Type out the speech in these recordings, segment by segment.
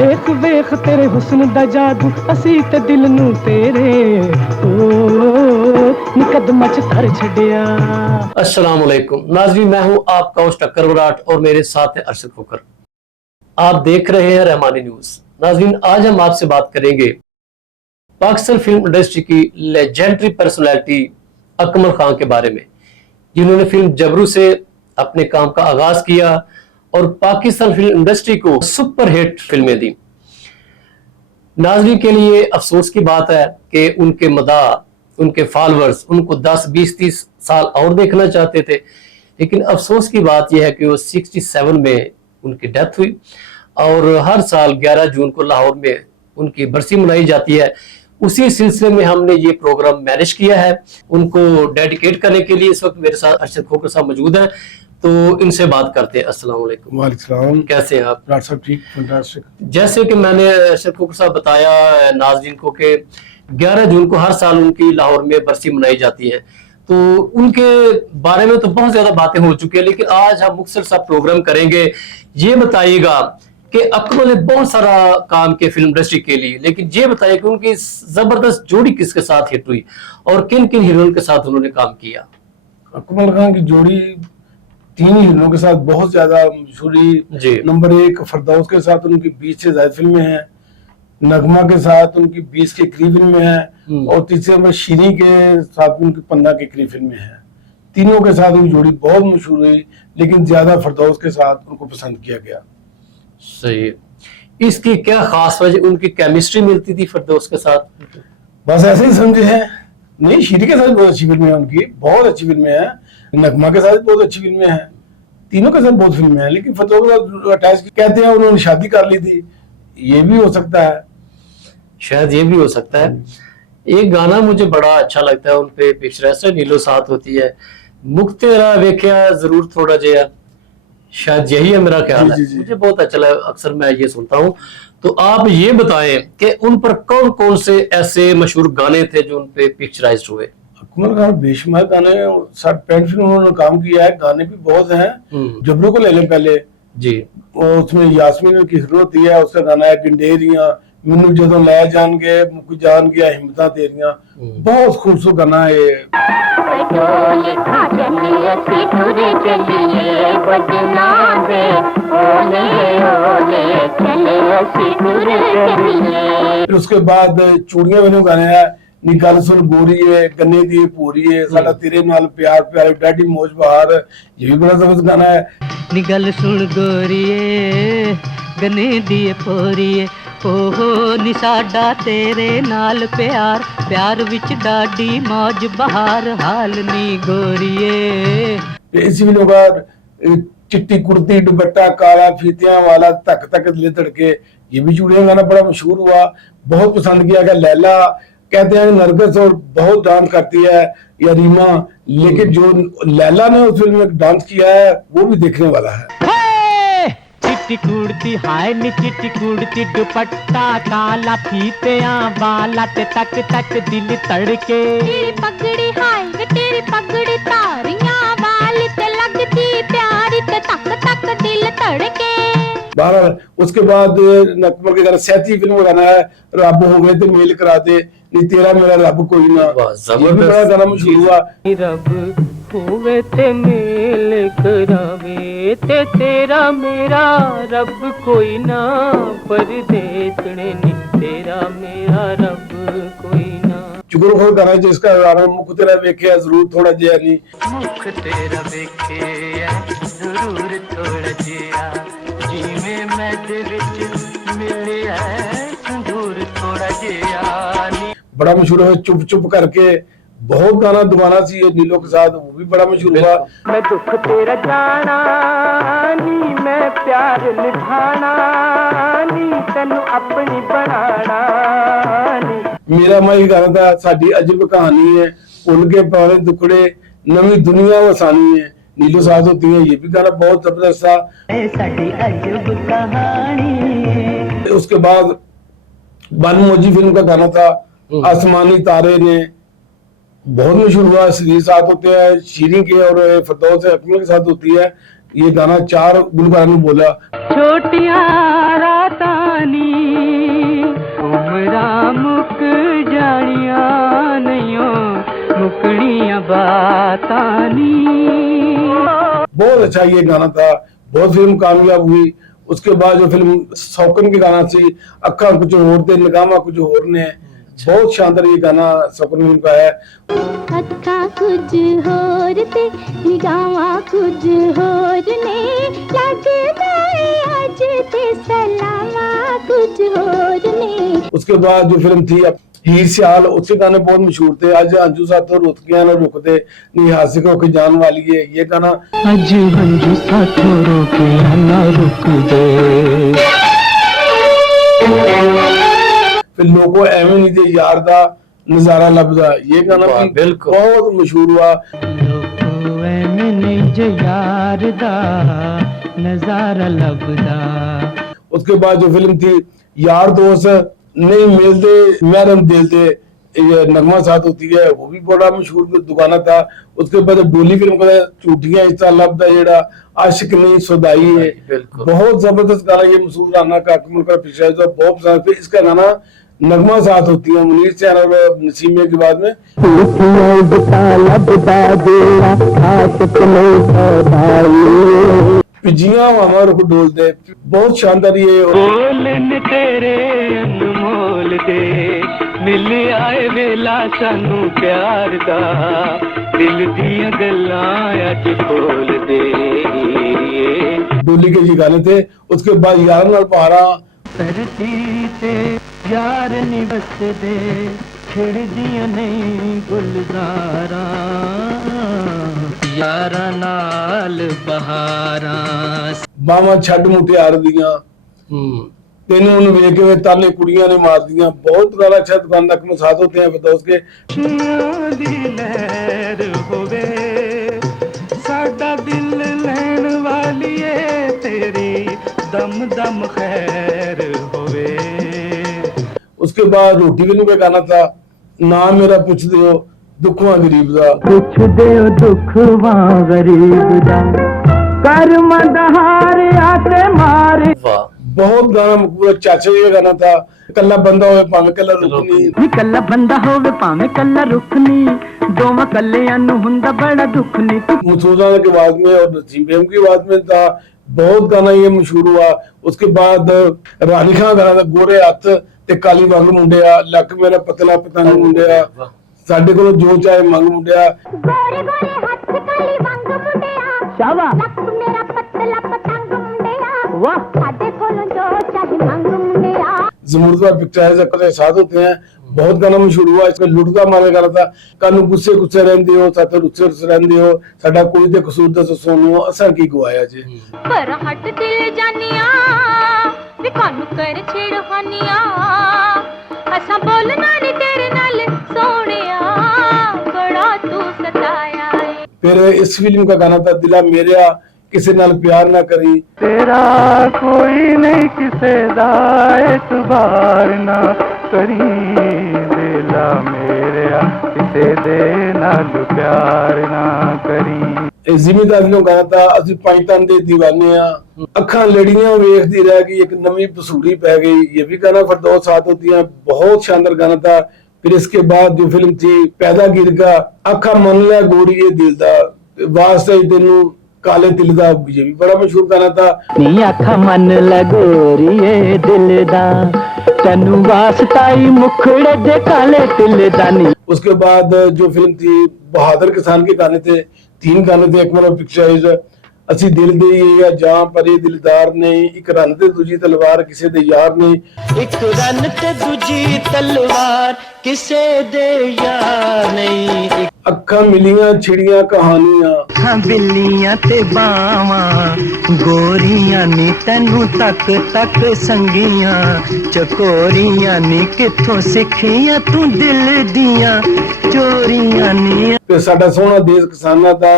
वेख वेख तेरे हुस्न दा जादू असी ते दिल नू तेरे निकदमां च धर छड़िया। अस्सलाम वालेकुम नाज़रीन, मैं हूं आपका होस्ट अक्कर बराट और मेरे साथ है अरशद खोकर। आप देख रहे हैं रहमानी न्यूज। नाज़रीन, आज हम आपसे बात करेंगे पाकिस्तान फिल्म इंडस्ट्री की लेजेंडरी पर्सनैलिटी अकमल खान के बारे में, जिन्होंने फिल्म जबरू से अपने काम का आगाज किया और पाकिस्तान फिल्म इंडस्ट्री को सुपर हिट फिल्में दी। नाज़रीन के लिए अफसोस की बात है कि उनके मदा, उनके फॉलोअर्स उनको 10, 20, 30 साल और देखना चाहते थे, लेकिन अफसोस की बात यह है कि वो 67 में उनकी डेथ हुई और हर साल 11 जून को लाहौर में उनकी बरसी मनाई जाती है। उसी सिलसिले में हमने ये प्रोग्राम मैनेज किया है। उनको डेडिकेट करने के लिए इस वक्त मेरे साथ अरशद खोकर साहब मौजूद हैं, तो इनसे बात करते हैं। अस्सलाम वालेकुम। वालेकुम, कैसे हैं आप? डॉक्टर साहब ठीक, फैंटास्टिक। जैसे कि मैंने अरशद खोकर साहब बताया नाज़रीन को कि 11 जून को हर साल उनकी लाहौर में बरसी मनाई जाती है, तो उनके बारे में तो बहुत ज्यादा बातें हो चुकी है, लेकिन आज हम मुख्तसर सा प्रोग्राम करेंगे। ये बताइएगा कि अकमल ने बहुत सारा काम किया फिल्म इंडस्ट्री के लिए, लेकिन ये बताइए कि उनकी जबरदस्त जोड़ी किसके साथ हिट हुई और किन किन हीरोइन के साथ उन्होंने काम किया। अकमल खान की जोड़ी 3 हीरोइनों के साथ बहुत ज्यादा मशहूरी। नंबर 1 फरदौस के साथ उनकी 20 से ज्यादा फिल्में हैं, नगमा के साथ उनकी 20 के करीब फिल्में हैं और तीसरे नंबर शीरी के साथ उनकी 15 के करीब फिल्में हैं। तीनों के साथ उनकी जोड़ी बहुत मशहूर हुई, लेकिन ज्यादा फरदौस के साथ उनको पसंद किया गया। सही। इसकी क्या खास वजह? उनकी केमिस्ट्री मिलती थी फरदौस के साथ? बस ऐसे ही समझे हैं। नहीं, शीरी के साथ बहुत अच्छी फिल्में हैं, उनकी बहुत अच्छी फिल्में हैं। नगमा के साथ बहुत अच्छी फिल्में हैं, तीनों के साथ बहुत फिल्में हैं, लेकिन फरदौस के साथ अटैच कहते हैं उन्होंने शादी कर ली थी, ये भी हो सकता है, शायद ये भी हो सकता है। एक गाना मुझे बड़ा अच्छा लगता है उन पे, पिक्चर नीलो साथ होती है, मुख तेरा वेख्या जरूर थोड़ा जिया, शायद यही है मेरा ख्याल है। मुझे बहुत अच्छा लगा, अक्सर मैं ये सुनता हूँ। तो आप ये बताएं कि उन पर कौन कौन से ऐसे मशहूर गाने थे जो उन पे पिक्चराइज हुए? अकमल खान बेशुमार गाने 60-65 फिल्म उन्होंने काम किया है, गाने भी बहुत हैं। जबरू को ले लें पहले जी, और उसमें यास्मीन की हीरो होती है, उसका गाना है गंडेरियां, मैनू जदों लै जाणगे मुक जान गया हिम्मतां तेरियां, बहुत खूबसूरत गाना है ये। फिर उसके बाद चूड़ियां मैनू गाने है, नी गल सुन गोरीए गन्ने दी पूरीए, साडा तेरे नाल प्यार प्यारे डैडी मौज बहार, ये भी बड़ा जबरदस्त गाना है। नी गल सुन गोरीए गन्ने दी पूरीए, ओहो नी साडा तेरे नाल प्यार प्यार विच डाडी मौज बहार, हाल नी गोरीए। इसी भी लोग चिट्टी कुर्ती दुपट्टा काला फीतियां वाला तक तक दिल धड़के, ये भी चूड़ियां गाना बड़ा मशहूर हुआ, बहुत पसंद किया गया। लैला कहते हैं नरगिस और बहुत डांस करती है या रीमा, लेकिन जो लैला ने उस फिल्म में डांस किया है वो भी देखने वाला है। चिट्टी कुड़ती हाय नी चिट्टी कुड़ती दुपट्टा काला फीतियां वाला ते तक तक दिल तड़के, तेरी पगड़ी हाय वे तेरी पगड़ी तारियां वाली ते लगती प्यारी ते तक तक दिल तड़के। बहरहाल उसके बाद नकमल के गाना 37 फिल्म का गाना है, रब होवे ते मेल करा दे, नी तेरा मेरा रब कोई ना, ये भी बड़ा गाना मशहूर हुआ। रब होवे ते मेल करावे ते तेरा मेरा रब कोई ना, परदेसने नी तेरा मेरा रब कोई ना। चुगल खोर गाना जिसका गाना मुख तेरा वेखे जरूर थोड़ा जिया नी, मुख तेरा वेखे जरूर थोड़ा जिया, जिवें मैं दे विच मिलिया संदूर थोड़ा जिया नी। बड़ा मशहूर है। चुप चुप करके बहुत गाना दोबारा सी नीलो के साथ, वो भी बड़ा मशहूर हुआ। मैं दुख तेरा जाना नी, मैं प्यार निभाना नी, तेनू अपनी बनाना नी। मेरा माई गाना था, साडी अजब कहानी है, भुल के पावे दुखड़े नवी दुनिया वसानी है, नीलो साथ होती है, ये भी गाना बहुत जबरदस्त था। साडी अजब कहानी। उसके बाद बानू मौजी फिल्म का गाना था, आसमानी तारे ने, बहुत मशहूर हुआ। सलील साथ होते हैं, शीरी के और फरदौस अकमल के साथ होती है। ये गाना 4 गुलकारों ने बोला, छोटिया रातानी जज्बातानी। बहुत अच्छा ये गाना था, बहुत फिल्म कामयाब हुई। उसके बाद जो फिल्म सौकन के गाना थी, अखा कुछ होर दे नगामा कुछ होर ने, बहुत शानदार ये गाना सौकन फिल्म का है। अखा कुछ होर ते निगामा कुछ होर ने, लगदा है अज ते सलामा कुछ होर ने। उसके बाद जो फिल्म थी हीर सियाल, उसके गाने बहुत मशहूर थे। आज अंजू साथों रुक गया ना रुकते, नी हासिकों की जान वाली है, ये गाना। अज अंजू साथों रुक गया ना रुक दे। फिर लोगों एवं नहीं दे यार दा नजारा लभदा, ये गाना भी बिल्कुल बहुत मशहूर हुआ। लोगों एवं नहीं जे यार दा नजारा लभदा। उसके बाद जो फिल्म थी यार दोस्त नहीं मिलते मैरम दिल दे, ये नगमा साथ होती है, वो भी बड़ा मशहूर दुकाना था। उसके बाद डोली फिल्म का झूठियां हिस्सा लभदा जेड़ा, आशिक नहीं सौदाई है, बहुत जबरदस्त गाना। ये मसूद राना का अकमल का पिछड़ा है, बहुत पसंद है। इसका गाना नगमा साथ होती है मुनीर से और नसीमे के बाद में। पिजियां हमारे को डोल दे, बहुत शानदार ये। बोलन तेरे अनमोल दे, मिल आए वेला सानू प्यार दा, दिल दियां गल्लां अज खोल दे। डोली के ये गाने थे। उसके बाद यार नाल पहाड़ा, धरती ते यार नी बसदे, खिड़दियां नहीं गुलजारा, यारा नाल बहारां। बावा छड़ मुटियार दियां, तेनू उन वेख के ताले कुड़ियां ने मार दियां, बहुत गाना अच्छा दुकान तक में साथ होते हैं फिरदौस के। दी लहर होवे साडा दिल लैन वाली है, तेरी दम दम खैर होवे। उसके बाद रोटी फिल्म का गाना था, ना मेरा पुछ दियो दुखवा गरीब दा। पुछ दियो दुखवा गरीब दा, कर मंदहार आके मारे। वाह, बहुत गाना मकबूल। चाचा जी का गाना था, कल्ला बंदा होवे भावे कल्ला रुकनी। कल्ला बंदा होवे भावे कल्ला रुकनी, दोवां कल्लियां नूं हुंदा बड़ा दुख नी। मसूदा की आवाज में और नसीम बेगम की आवाज में था, बहुत गाना ये मशहूर हुआ। उसके बाद रानी खां गाना था, गोरे हथ ते काली वंग मुंडिया, लक मेरा पतला पतंग मुंडिया, साडे कोलों जो चाहे मंग मुंडिया। गोरे गोरे हथ काली वंग मुंडिया, शाबाश, लक मेरा पतला पतंग मुंडिया, वाह, साडे कोलों जो चाहे मंग मुंडिया। जमूरदा पिक्चराइज के साथ होते हैं, बहुत गाना मशहूर हुआ। इसमें लुटदा मारे गाना था, कानू गुस्से गुस्से रहंदे हो, साथे रुस्से रुस्से रहंदे हो, साडा कोई ते कसूर दसो सोनू, असां की गवाया जी। पर हट दिल जानिया वे कानू कर छेड़खानिया, असा बोलना नी तेरे नाल सोनिया, बड़ा तू सताया है। फिर इस फिल्म का गाना था, दिला मेरिया किसी नाल प्यार ना करी, तेरा कोई नहीं किसे दा एतबार ना करी, दिला मेरे किसे दे नाल प्यार ना करी। जिम्मेदारी नो गाना था, असि पाइतान दे दीवाने आ, अखा लड़ियां वेखदी रह गई एक नवी पसूड़ी पै गई, ये भी गाना फिरदौस साथ होती है, बहुत शानदार गाना था। फिर इसके बाद जो फिल्म थी पैदा गिर का, अखा मन ले गोड़िए दिल दा, वास्ते तेनू काले तिल दा, ये भी बड़ा मशहूर गाना था। नी अखा मन लगोरिए दिल दा, तनु वास्ताई मुखड़े दे काले तिल दा नी। उसके बाद जो फिल्म थी बहादुर किसान के गाने थे, 3 गाने थे अकमल पिक्चराइज। असी दिल दे या जां परे दिलदार नहीं, एक रन ते दूजी तलवार किसे दे यार नहीं, एक रन ते दूजी तलवार किसे दे यार नहीं। अखा मिलियां छिड़ियां कहानियां, अखां बिल्लियां ते बावां गोरियां नी, तैनू तक तक संगियां चकोरियां नी, किथों सिखियां तू दिल दियां चोरियां नी। ते साडा सोहना देश किसानां दा,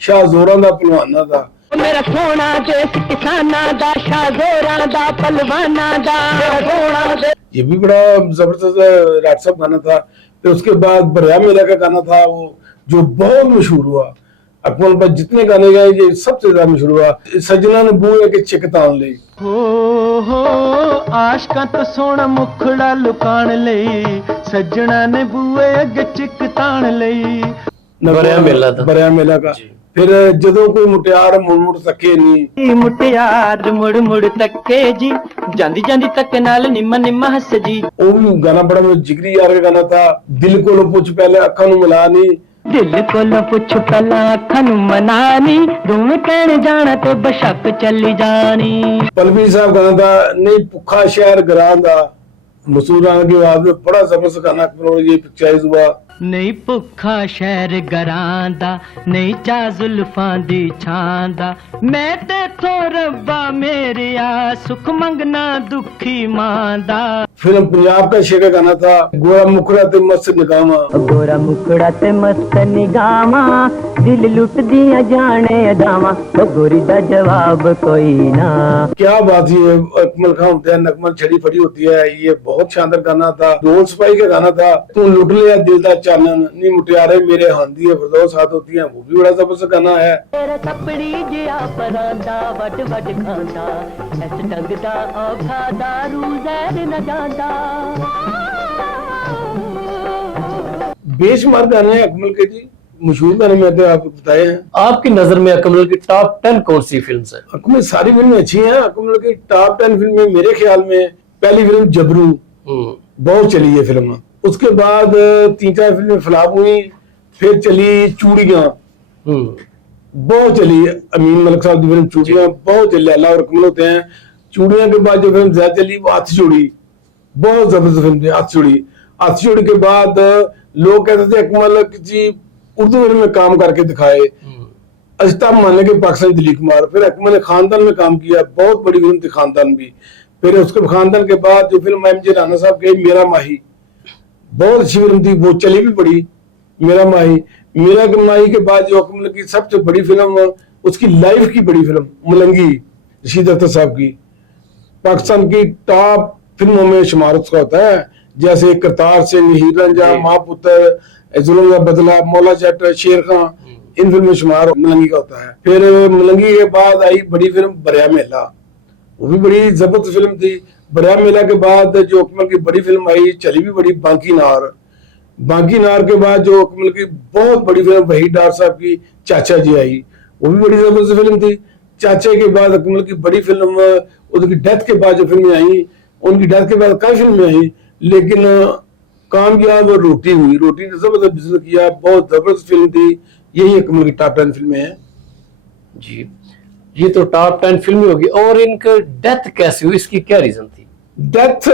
शाह जोरां दा पहलवानां दा। मेरा सोना देश किसाना दा, शाह जोरां दा पहलवानां दा, मेरा सोना देश। ये भी बड़ा जबरदस्त राजसाब गाना था। फिर उसके बाद बरिया मेला का गाना था, वो जो बहुत मशहूर हुआ। अकमल पर जितने गाने गाए ये सबसे ज्यादा मशहूर हुआ। सजना ने बूहे के चिकतान ले, हो आशकां तो सोना मुखड़ा लुकाण लई, सजना ने बूए अगे चिक ताण लई। ਬਰਿਆ ਮੇਲਾ ਦਾ। ਬਰਿਆ ਮੇਲਾ का ਜੀ। फिर ਜਦੋਂ ਕੋਈ ਮੁਟਿਆਰ ਮੁੜ ਤੱਕੇ ਨਹੀਂ, ਮੁਟਿਆਰ ਮੁੜ ਤੱਕੇ ਜੀ, ਜਾਂਦੀ ਜਾਂਦੀ ਤੱਕ ਨਾਲ ਨਿੰਮਾ ਨਿੰਮਾ ਹੱਸ ਜੀ। ਉਹ ਵੀ ਗਾਣਾ ਬੜਾ ਮੈਨੂੰ ਜਿਗਰੀ ਯਾਰ का गाना था। दिल को पुछ पहले ਅੱਖਾਂ ਨੂੰ ਮਿਲਾ ਨੀ, ਦਿਲ ਕੋਲੋਂ ਪੁੱਛ ਪਹਿਲਾਂ ਅੱਖਾਂ ਨੂੰ ਮਨਾਨੀ, ਦੋਵੇਂ ਕਹਿਣ ਜਾਣਾ ਤੇ ਬਸ਼ੱਕ ਚੱਲੀ ਜਾਣੀ। पलवी साहब गाना था नहीं भुखा शहर गरां दा, मसूर राना की आवाज में बड़ा जबरदस्त गाना ये पिक्चराइज हुआ। ਨਹੀਂ ਭੁੱਖਾ ਸ਼ਹਿਰ ਗਰਾਂ ਦਾ, ਨਹੀਂ ਚਾ ਜ਼ੁਲਫਾਂ ਦੀ ਛਾਂ ਦਾ, ਮੈਂ ਤੇਥੋਂ ਰੱਬਾ ਮੇਰਿਆ ਸੁਖ ਮੰਗਣਾ ਦੁਖੀ ਮਾਂ ਦਾ। फिल्म पंजाब का शेर का गाना था गोरा मुखड़ा ते मस्त निगामा। ਗੋਰਾ ਮੁਖੜਾ ਤੇ ਮਸਤ ਨਿਗਾਵਾਂ, ਦਿਲ ਲੁੱਟਦੀਆਂ ਜਾਣੇ ਅਦਾਵਾਂ, ਉਹ ਗੋਰੀ ਦਾ ਜਵਾਬ ਕੋਈ ਨਾ। क्या बात है, अकमल खान होते हैं, नगमा छड़ी फड़ी होती है, ये बहुत शानदार गाना था। ढोल सिपाही का गाना था तू लुट लिया दिल दा चानन, नी मुटियारे मेरे हांदी है फिरदौस हाथ होती है, वो भी बड़ा जबरदस्त गाना है। ਤੇਰਾ ਥੱਪੜੀ ਜਿਹਾ ਪਰਾਂਦਾ ਵੱਡ ਵੱਡ ਖਾਂਦਾ, ਐਸ ਡੰਗ ਦਾ ਔਖਾ ਦਾਰੂ ਜ਼ਹਿਰ न ਜਾਂਦਾ। बेशुमार गाने हैं अकमल के जी, मशहूर गाने में तो आपको बताए हैं। आपकी नजर में अकमल की टॉप 10 कौन सी फिल्म है? अकमल सारी फिल्में अच्छी हैं। अकमल की टॉप 10 फिल्में मेरे ख्याल में पहली फिल्म जबरू बहुत चली है फिल्म, उसके बाद 3-4 फिल्में फ्लॉप हुई, फिर चली चूड़ियां बहुत चली, अमीन मलिक साहब की फिल्म चूड़ियां बहुत चली, लैला और अकमल होते हैं। चूड़ियां के बाद जो फिल्म ज्यादा चली वो हाथ जोड़ी, बहुत जबरदस्त फिल्म थी हाथ जोड़ी। हाथ जोड़ी के बाद लोग कहते थे अकमल जी उर्दू फिल्म में काम करके दिखाए, अजता मान के पाकिस्तानी दिलीप कुमार। फिर अकमल ने खानदान में काम किया, बहुत बड़ी फिल्म थी खानदान भी। फिर उसके खानदान के बाद जो फिल्म एम जे राना साहब की मेरा माही, बहुत अच्छी फिल्म थी, वो चली भी बड़ी मेरा माही। मेरा माही के बाद जो अकमल की सबसे बड़ी फिल्म उसकी लाइफ की बड़ी फिल्म मलंगी रशीद अख्तर साहब की, पाकिस्तान की टॉप फिल्मों में शुमार उसका होता है। जैसे करतार सिंह, हीर रांझा, माँ पुत्र, जुल्म का बदला, मौला जट, शेर खां, इन फिल्म में शुमार मलंगी का होता है। फिर मलंगी के बाद आई बड़ी फिल्म बरिया मेला, वो भी बड़ी जबरदस्त फिल्म थी। बरिया मेला के बाद जो अकमल की बड़ी फिल्म आई चली भी बड़ी बांकी नार। बांकी नार के बाद जो अकमल की बहुत बड़ी फिल्म वहीद डार साहब की चाचा जी आई, वो भी बड़ी जबरदस्त फिल्म थी। चाचा के बाद अकमल की बड़ी फिल्म, उनकी डेथ के बाद जो फिल्में आई, उनकी डेथ के बाद कई फिल्में आई, लेकिन कामयाब रोटी हुई, रोटी ने जबरदस्त बिजनेस किया, बहुत जबरदस्त फिल्म थी। यही अकमल की टॉप 10 फिल्में हैं जी। ये तो टॉप 10 फिल्में होगी, और इनका डेथ कैसे हुई, इसकी क्या रीजन थी? डेथ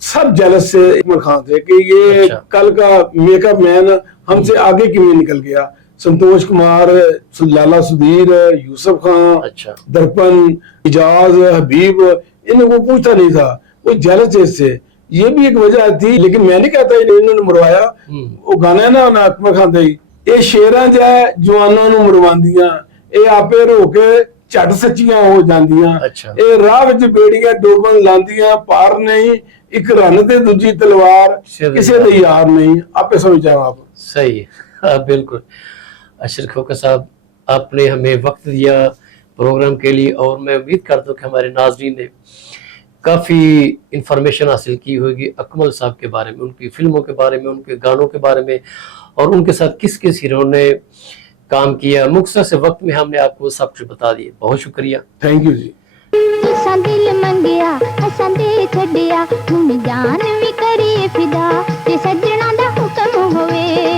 सब जेलस से अकमल खान थे कि ये अच्छा। कल का मेकअप मैन हमसे आगे क्यों निकल गया। संतोष कुमार, लाला सुधीर, यूसुफ खान, अच्छा। दर्पण, इजाज, हबीब, इनको पूछता नहीं था, वो जेलस से। ये भी एक वजह थी, लेकिन मैं नहीं कहता इन्होंने मरवाया। वो गाना है ना अकमल खान दे, ये शेरां जै जवानां नूं मरवांदियां, ये आपे रो के झट सच्चियां हो जांदियां, अच्छा। ये राह विच बेड़ियां डोबन लांदियां, पार नहीं एक रन ते दूजी तलवार, किसे दे यार नहीं, आपे समझ जाओ आप। सही है, हाँ, बिल्कुल। अशरफ खोकर साहब, आपने हमें वक्त दिया प्रोग्राम के लिए, और मैं उम्मीद करता हूँ कि हमारे नाज़रीन ने काफ़ी इंफॉर्मेशन हासिल की होगी अकमल साहब के बारे में, उनकी फिल्मों के बारे में, उनके गानों के बारे में, और उनके साथ किस किस हीरो ने काम किया। मुख्तसर से वक्त में हमने आपको सब कुछ बता दिया, बहुत शुक्रिया। थैंक यू जी। दिल मंगिया, दे छड़िया, हुण जान